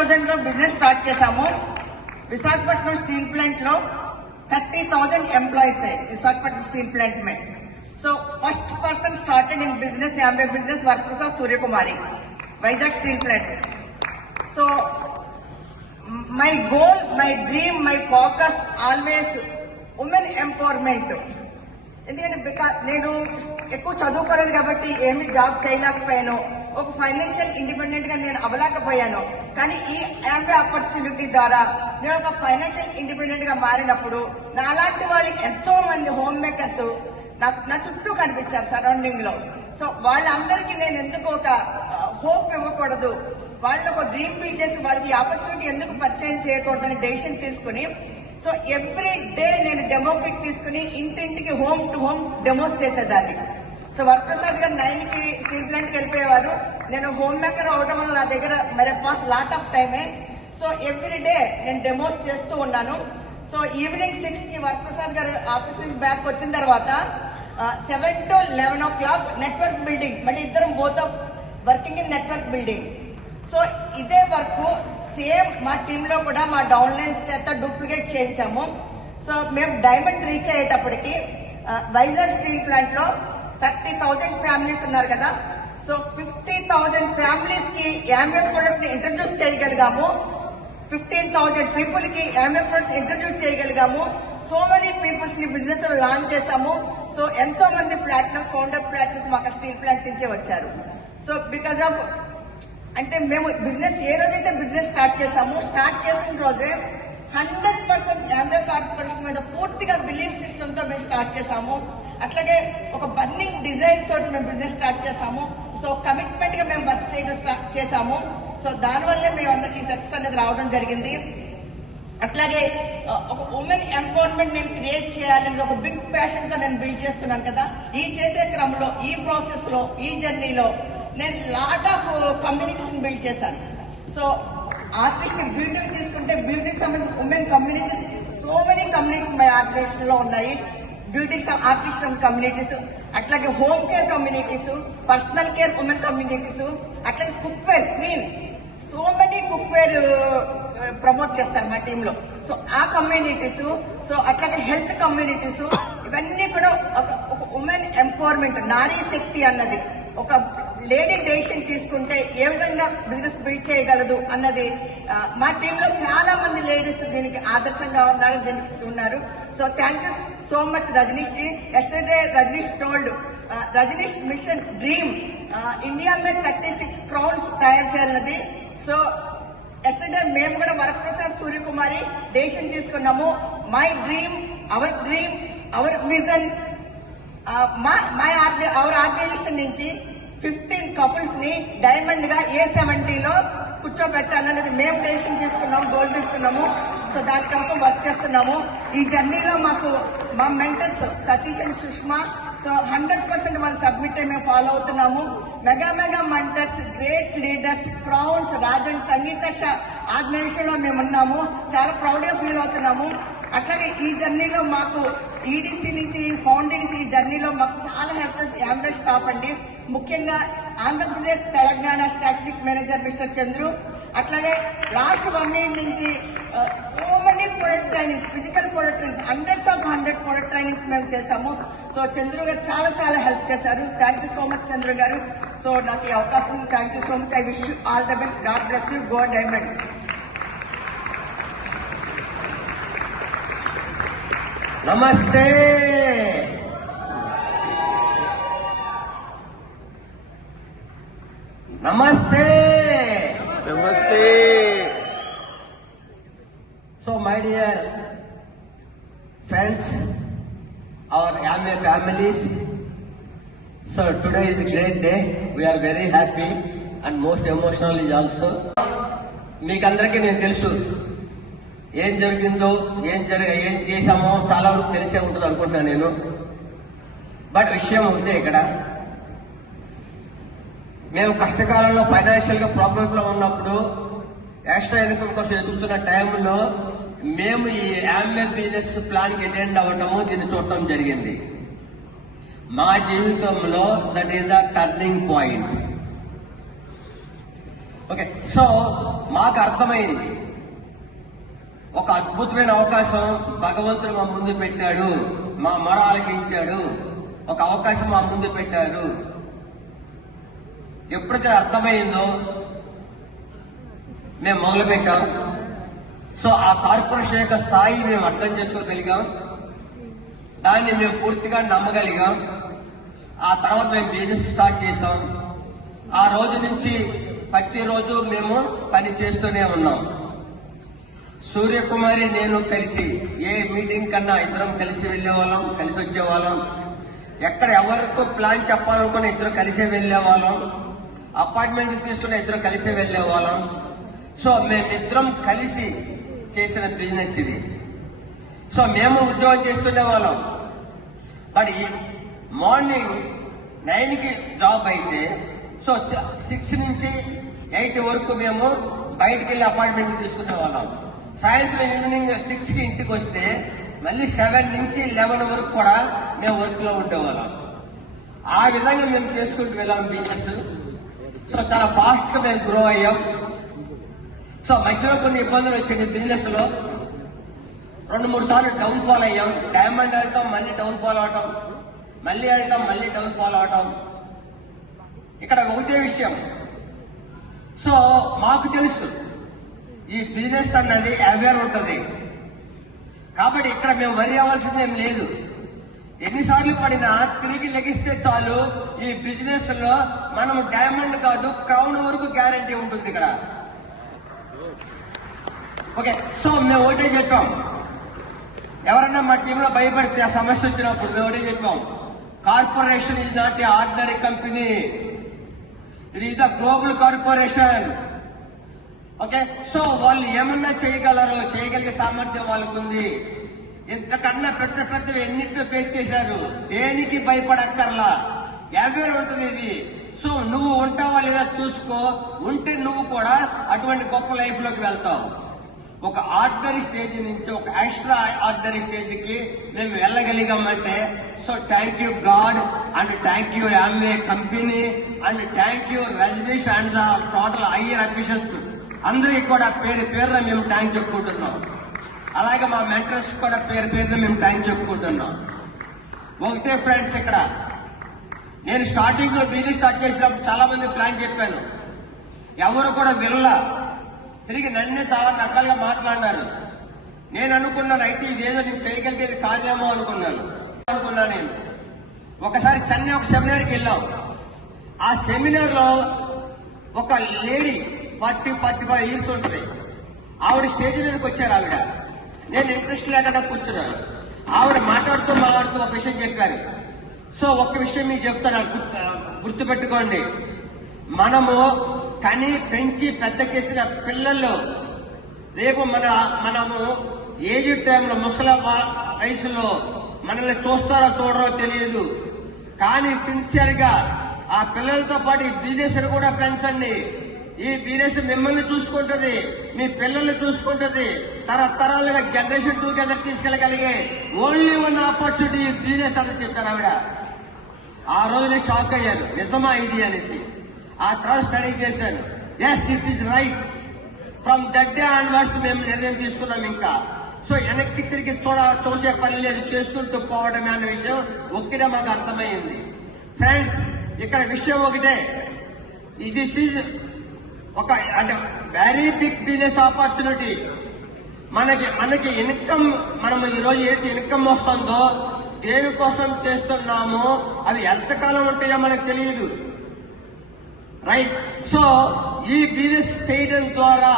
2000 లో business start చేశాము. Visakhapatnam steel plant లో 30,000 ఎంప్లాయీస్ है विशाखापट्टनम स्टील प्लांट में. So first person started in business Amway business Varaprasad Suryakumari, Vizag Steel Plant. So my goal, my dream, my focus always women empowerment. ఎందుకంటే నేను ఎక్కువ చదువుకోలేదు కాబట్టి ఏమి జాబ్ చేయలేకపోయాను, ఒక ఫైనాన్షియల్ ఇండిపెండెంట్ గా నేను అవ్వలేకపోయాను. కానీ ఈ యాంబే ఆపర్చునిటీ ద్వారా నేను ఒక ఫైనాన్షియల్ ఇండిపెండెంట్ గా మారినప్పుడు నాలాంటి వాళ్ళు ఎంతో మంది హోమ్ మేకర్స్ నా చుట్టూ కనిపించారు సరౌండింగ్ లో. సో వాళ్ళందరికీ నేను ఎందుకు ఒక హోప్ ఇవ్వకూడదు, వాళ్ళు ఒక డ్రీమ్ బిల్డ్ చేసి వాళ్ళకి ఆపర్చునిటీ ఎందుకు పరిచయం చేయకూడదని డెసిషన్ తీసుకుని, సో ఎవ్రీ డే నేను డెమో కిట్ తీసుకుని ఇంటింటికి హోమ్ టు హోమ్ డెమోస్ చేసేదాన్ని. సో వరప్రసాద్ గారు 9 కి స్టీల్ ప్లాంట్ కి వెళ్ళిపోయేవారు. నేను హోమ్ మేకర్ అవడం వల్ల నా దగ్గర మరే పాస్ లాట్ ఆఫ్ టైమే. సో ఎవ్రీ డే నేను డెమోస్ చేస్తూ ఉన్నాను. సో ఈవినింగ్ 6 కి వరప్రసాద్ గారు ఆఫీస్ నుంచి బ్యాక్ వచ్చిన తర్వాత 7 to 11 o'clock నెట్వర్క్ బిల్డింగ్, మళ్ళీ ఇద్దరం both working in network building. So ఇదే వర్క్ సేమ్ మా టీమ్ లో కూడా మా డౌన్ లైన్స్ చేత డూప్లికేట్ చేయించాము. సో మేము డైమండ్ రీచ్ అయ్యేటప్పటికి వైజాగ్ స్టీల్ ప్లాంట్ లో 30,000 ఫ్యామిలీస్ ఉన్నారు కదా. సో 50,000 ఫ్యామిలీస్ కి యాంబే ప్రొడక్ట్ ని ఇంట్రడ్యూస్ చేయగలిగాము. 15,000 పీపుల్ కి యాంబే ప్రొడక్ట్స్ ఇంట్రడ్యూస్ చేయగలిగాము. సో మెనీ పీపుల్స్ ని బిజినెస్ లో లాంచ్ చేశాము. సో ఎంతో మంది ప్లాటినం ఫౌండర్ ప్లాటినమ్స్ మాకు స్టీల్ ప్లాంట్ నుంచే వచ్చారు. సో బికాస్ ఆఫ్ అంటే మేము బిజినెస్ ఏ రోజైతే బిజినెస్ స్టార్ట్ చేసామో స్టార్ట్ చేసిన రోజే 100% యాంబే కార్పొరేషన్ మీద పూర్తిగా బిలీఫ్ సిస్టమ్ తో మేము స్టార్ట్ చేసాము. అట్లాగే ఒక బర్నింగ్ డిజైర్ తోటి మేము బిజినెస్ స్టార్ట్ చేసాము. సో కమిట్మెంట్ గా మేము వర్క్ చేయడం స్టార్ట్ చేసాము. సో దానివల్లే మేము ఈ సక్సెస్ అనేది రావడం జరిగింది. అట్లాగే ఒక ఉమెన్ ఎంపవర్మెంట్ నేను క్రియేట్ చేయాలని ఒక బిగ్ ప్యాషన్ తో నేను బిల్డ్ చేస్తున్నాను కదా. ఈ చేసే క్రమంలో, ఈ ప్రాసెస్ లో, ఈ జర్నీలో నేను లాట్ ఆఫ్ కమ్యూనిటీస్ బిల్డ్ చేశాను. సో ఆర్టిస్ట్ బ్యూటీ తీసుకుంటే బ్యూటీకి సంబంధించి women communities, so many communities మా ఆర్గనైజేషన్ లో ఉన్నాయి. బ్యూటీకి ఆర్టిస్ట్ కమ్యూనిటీస్, అట్లాగే home care communities, personal care women communities, అట్లాగే cookware queen, so many cookware promote చేస్తారు మా టీమ్ లో. సో ఆ కమ్యూనిటీస్, సో అట్లాగే హెల్త్ కమ్యూనిటీస్, ఇవన్నీ కూడా ఒక ఉమెన్ ఎంపవర్మెంట్, నారీ శక్తి అన్నది, ఒక లేడీ డెసిషన్ తీసుకుంటే ఏ విధంగా బిజినెస్ బిల్డ్ చేయగలదు అన్నది మా టీంలో చాలా మంది లేడీస్ దీనికి ఆదర్శంగా ఉన్నారు, దీనికి ఉన్నారు. So thank you so much Rajneesh ji. Yesterday Rajneesh told, Rajneesh mission dream India మీద 36 crowns తయారు చేయాలన్నది. సో ఎస్టర్డే మేము కూడా వరప్రసాద్ సూర్యకుమారి డెసిషన్ తీసుకున్నాము. My dream, our vision, our organisation నుంచి 15 కపుల్స్ ని డైమండ్ గా A70 లో కూర్చోబెట్టాలనేది మేము డెసిషన్ తీసుకున్నాము, గోల్ తీసుకున్నాము. సో దానికోసం వర్క్ చేస్తున్నాము. ఈ జర్నీలో మాకు మా mentors Satish and Sushma, so 100% వాళ్ళు సబ్మిట్ అయి మేము ఫాలో అవుతున్నాము. Mega mentors, great leaders, crowns, Rajan, Sangeeta Shah organization లో మేము ఉన్నాము. చాలా ప్రౌడ్ గా ఫీల్ అవుతున్నాము. అట్లాగే ఈ జర్నీలో మాకు ఈడీసీ నుంచి ఫౌండేషన్, ఈ జర్నీలో మాకు చాలా హెల్ప్ యాంబే స్టాఫ్ అండి. ముఖ్యంగా Andhra Pradesh Telangana strategic manager mister Chandru, అట్లాగే లాస్ట్ 1 year నుంచి so many product trainings, physical product trainings, hundreds product trainings మేము చేశాము. సో చంద్రు గారు చాలా హెల్ప్ చేశారు. Thank you so much Chandru గారు. సో నాకు ఈ అవకాశం, thank you so much. I wish you all the best. God bless you. Go diamond. నమస్తే. నమస్తే. నమస్తే. So my dear friends, our Amway families, so today is a great day. We are very happy and most emotional is also. మీకందరికీ నేను తెలుసు ఏం జరిగిందో, ఏం చేశామో చాలా వరకు తెలిసే ఉంటుంది అనుకుంటున్నాను నేను. బట్ విషయం ఉంది, ఇక్కడ మేము కష్టకాలంలో ఫైనాన్షియల్ గా ప్రాబ్లమ్స్ లో ఉన్నప్పుడు, ఎక్స్ట్రా ఇన్కమ్ కోసం ఎదుగుతున్న టైంలో మేము ఈ యాంబే బిజినెస్ ప్లాన్ కి అటెండ్ అవ్వటము, దీన్ని చూడటం జరిగింది. మా జీవితంలో that is the turning point. Okay, so మాకు అర్థమైంది ఒక అద్భుతమైన అవకాశం భగవంతుడు మా ముందు పెట్టాడు, మా మొర ఆలకించాడు, ఒక అవకాశం మా ముందు పెట్టారు. ఎప్పుడైతే అర్థమైందో మేము మొదలు పెట్టాం. సో ఆ కార్పొరేషన్ యొక్క స్థాయి మేము అర్థం చేసుకోగలిగాం, దాన్ని మేము పూర్తిగా నమ్మగలిగాం. ఆ తర్వాత మేము బిజినెస్ స్టార్ట్ చేసాం. ఆ రోజు నుంచి ప్రతిరోజు మేము పని చేస్తూనే ఉన్నాం. సూర్యకుమారి నేను కలిసి ఏ మీటింగ్ కన్నా ఇద్దరం కలిసి వెళ్ళేవాళ్ళం, కలిసి వచ్చేవాళ్ళం. ఎక్కడ ఎవరికో ప్లాన్ చెప్పాలనుకున్న ఇద్దరు కలిసే వెళ్ళేవాళ్ళం. అపార్ట్మెంట్ తీసుకున్న ఇద్దరు కలిసే వెళ్ళేవాళ్ళం. సో మేమిద్దరం కలిసి చేసిన బిజినెస్ ఇది. సో మేము ఉద్యోగం చేస్తుండే వాళ్ళం. బట్ మార్నింగ్ 9కి జాబ్ అయితే సో 6 నుంచి 8 వరకు మేము బయటకు వెళ్ళి అపార్ట్మెంట్ తీసుకునే వాళ్ళం. సాయంత్రం ఈవినింగ్ 6కి ఇంటికి వస్తే మళ్ళీ 7 నుంచి 11 వరకు కూడా మేము వర్క్ లో ఉండేవాళ్ళం. ఆ విధంగా మేము చేసుకుంటూ వెళ్ళాం బిజినెస్. సో చాలా ఫాస్ట్ గా మేము గ్రో అయ్యాం. సో మధ్యలో కొన్ని ఇబ్బందులు వచ్చింది బిజినెస్ లో. 2-3 సార్లు డౌన్ ఫాల్ అయ్యాం. డైమండ్ వెళ్తాం, మళ్ళీ డౌన్ ఫాల్ అవటం, మళ్ళీ వెళ్తాం, మళ్ళీ డౌన్ ఫాల్ అవటం. ఇక్కడ ఒకటే విషయం, సో మాకు తెలుసు ఈ బిజినెస్ అన్నది అవేర్ ఉంటుంది. కాబట్టి ఇక్కడ మేము వరి అవ్వాల్సింది ఏం లేదు. ఎన్నిసార్లు పడినా తిరిగి లెగిస్తే చాలు. ఈ బిజినెస్ లో మనం డైమండ్ కాదు క్రౌన్ వరకు గ్యారంటీ ఉంటుంది ఇక్కడ. ఓకే, సో మేము ఒకటే చెప్పాం, ఎవరన్నా మా టీంలో భయపడితే ఆ సమస్య వచ్చినప్పుడు మేము ఒకటే చెప్పాం, corporation is not a ordinary company, it is the global corporation. Okay, so వాళ్ళు ఏమన్నా చేయగలరు, చేయగలిగే సామర్థ్యం వాళ్ళకు ఉంది. ఇంతకన్నా పెద్ద పెద్దవి ఎన్నింటిలో ఫేస్ చేశారు, దేనికి భయపడక్కర్లా. ఎవరు ఉంటుంది ఇది. సో నువ్వు ఉంటావా లేదా చూసుకో, ఉంటే నువ్వు కూడా అటువంటి గొప్ప లైఫ్ లోకి వెళ్తావు. ఒక ఆర్డినరీ స్టేజ్ నుంచి ఒక ఎక్స్ట్రా ఆర్డినరీ స్టేజ్ కి మేము వెళ్ళగలిగామంటే so thank you God and thank you Amway company and thank you Rajneesh and the total higher officials అందరికీ కూడా పేరు పేరున మేము థ్యాంక్ చెప్పుకుంటున్నాం. అలాగే మా మెంటర్స్ కూడా పేరు పేరున మేము థ్యాంక్ చెప్పుకుంటున్నాం. ఒకటే ఫ్రెండ్స్, ఇక్కడ నేను స్టార్టింగ్ లో బిజినెస్ స్టార్ట్ చేసినప్పుడు చాలా మంది ప్లాన్ చెప్పాను, ఎవరు కూడా వినలా. తిరిగి నన్నే చాలా రకాలుగా మాట్లాడినారు. నేను అనుకున్నాను అయితే ఇదేదో నేను చేయగలిగేది కాదేమో అనుకున్నాను. నేను ఒకసారి చెన్నై ఒక సెమినార్కి వెళ్ళాం. ఆ సెమినార్ లో ఒక లేడీ 40-45 ఇయర్స్ ఉంటుంది. ఆవిడ స్టేజ్ మీదకి వచ్చారు. ఆవిడ నేను ఇంట్రెస్ట్ లేకుండా కూర్చున్నాను. ఆవిడ మాట్లాడుతూ ఒక విషయం చెప్పారు. సో ఒక్క విషయం మీకు చెప్తాను, గుర్తుపెట్టుకోండి. మనము కని పెంచి పెద్ద చేసిన పిల్లల్లో రేపు మనము ఏజ్ టైంలో ముసలి వయసులో మనల్ని చూస్తారో చూడరో తెలియదు. కానీ సిన్సియర్ గా ఆ పిల్లలతో పాటు ఈ బిజినెస్ కూడా పెంచండి. ఈ బిజినెస్ మిమ్మల్ని చూసుకుంటది, మీ పిల్లల్ని చూసుకుంటది. తరతరాలుగా జనరేషన్ టుగెదర్ తీసుకెళ్ళగలిగే ఓన్లీ వన్ ఆపర్చునిటీ బిజినెస్ అని చెప్పారు ఆవిడ. ఆ రోజు నేను షాక్ అయ్యాను, నిజమా ఇది అనేసి. ఆ తర్వాత స్టడీ చేశాను. Yes, it is right. From that day onwards మేము నిర్ణయం తీసుకున్నాం. ఇంకా సో వెనక్కి తిరిగి చూసే పని లేదు, చేసుకుంటూ పోవడమే అనే విషయం ఒక్కడే మాకు అర్థమైంది. ఫ్రెండ్స్, ఇక్కడ విషయం ఒకటే, దిస్ ఈజ్ ఒక అంటే వెరీ బిగ్ బిజినెస్ ఆపర్చునిటీ. మనకి ఇన్కమ్, మనం ఈరోజు ఏది ఇన్కమ్ వస్తుందో, దేనికోసం చేస్తున్నామో అవి ఎంతకాలం ఉంటాయో మనకు తెలియదు. రైట్. సో ఈ బిజినెస్ చేయడం ద్వారా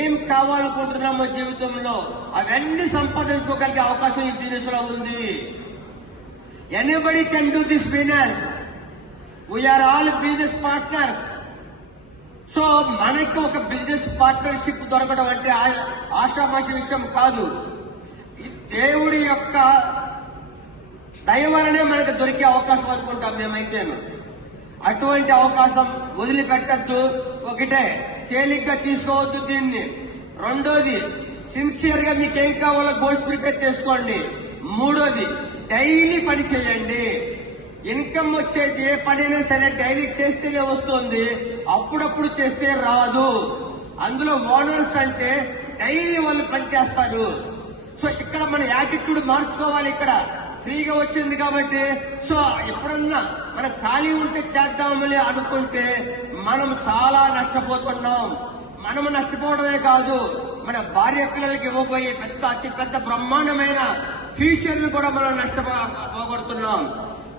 ఏం కావాలనుకుంటున్నామో జీవితంలో అవన్నీ సంపాదించుకోగలిగే అవకాశం ఈ బిజినెస్ లో ఉంది. Anybody can do this business. We are all business partners. So మనకి ఒక బిజినెస్ పార్ట్నర్షిప్ దొరకడం అంటే ఆషామాషి విషయం కాదు. దేవుడి యొక్క దయ వలనే మనకు దొరికే అవకాశం అనుకుంటాం మేమైతేను. అటువంటి అవకాశం వదిలిపెట్టద్దు. ఒకటే, తేలిగ్గా తీసుకోవద్దు దీన్ని. రెండోది, సిన్సియర్ గా మీకేం కావాలో గోల్స్ ప్రిపేర్ చేసుకోండి. మూడోది, డైలీ పని చేయండి. ఇన్కమ్ వచ్చేది ఏ పనైనా సరే డైలీ చేస్తేనే వస్తుంది, అప్పుడప్పుడు చేస్తే రాదు. అందులో ఓనర్స్ అంటే డైలీ వాళ్ళు పనిచేస్తారు. సో ఇక్కడ మన యాటిట్యూడ్ మార్చుకోవాలి. ఇక్కడ ఫ్రీగా వచ్చింది కాబట్టి సో ఎప్పుడన్నా మనం ఖాళీ ఉంటే చేద్దామని అనుకుంటే మనం చాలా నష్టపోతున్నాం. మనము నష్టపోవడమే కాదు, మన భార్య పిల్లలకి ఇవ్వబోయే అతి పెద్ద బ్రహ్మాండమైన ఫ్యూచర్ ను కూడా మనం నష్టపోగొడుతున్నాం.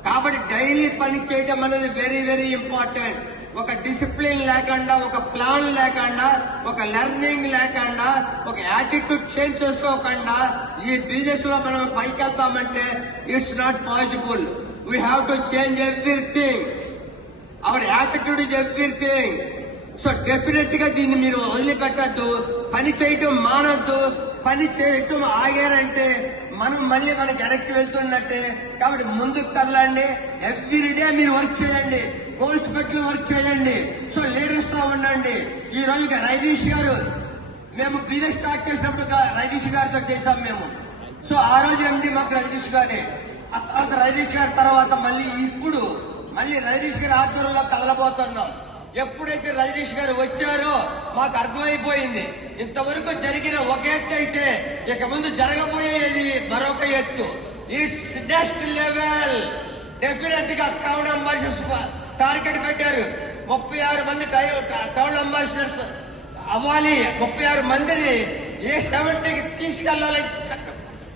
కాబట్టి డైలీ పని చేయడం అనేది వెరీ వెరీ ఇంపార్టెంట్. ఒక డిసిప్లిన్ లేకుండా, ఒక ప్లాన్ లేకుండా, ఒక లెర్నింగ్ లేకుండా, ఒక యాటిట్యూడ్ చేంజ్ చేసుకోకుండా ఈ బిజినెస్ లో మనం పైకి వెళ్తామంటే it's not possible. We have to change everything. Our attitude is everything. So definite గా దీన్ని మీరు వదిలిపెట్టద్దు. పని చేయటం మానద్దు. పని చేయటం ఆగారంటే మనం మళ్ళీ మనకి వెనక్కి వెళ్తున్నట్టే. కాబట్టి ముందుకు కదలండి. ఎవ్రీడే మీరు వర్క్ చేయండి, గోల్స్ పెట్టి వర్క్ చేయండి. సో లీడర్స్ తో ఉండండి. ఈ రోజు రైజీష్ గారు, మేము బిజినెస్ స్టార్ట్ చేసినప్పుడు రైజీష్ గారితో చేశాం మేము. సో ఆ రోజు ఎండి మాకు రైజీష్ గారే. ఆ తర్వాత రైజీష్ గారి తర్వాత మళ్ళీ ఇప్పుడు మళ్ళీ రైజీష్ గారి ఆధ్వర్యంలో కదలబోతున్నాం. ఎప్పుడైతే రజనీష్ గారు వచ్చారో మాకు అర్థమైపోయింది, ఇంతవరకు జరిగిన ఒక ఎత్తు అయితే ఇక ముందు జరగబోయేది మరొక ఎత్తు. It's next level. డెఫినెట్ గా క్రౌడ్ అంబాసిడర్స్ టార్గెట్ పెట్టారు. 36 మంది క్రౌడ్ అంబాసిడర్స్ అవ్వాలి. 36 మందిని A70కి తీసుకెళ్లాలని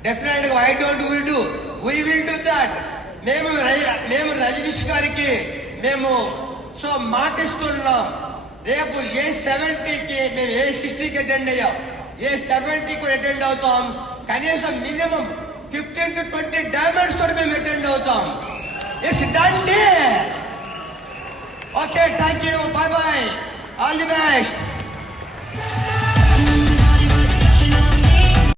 డెఫినెట్ గా I don't will do, we will do that. మేము రజనీష్ గారికి మేము సో మాటిస్తున్నాం. రేపు A70కి మేము A60కి అటెండ్ అయ్యాం, A70కి కూడా అటెండ్ అవుతాం. కనీసం మినిమం 15 to 20 డైమండ్స్ తోటి మేము అటెండ్ అవుతాం. It's done day. Okay, thank you, by by, all the best.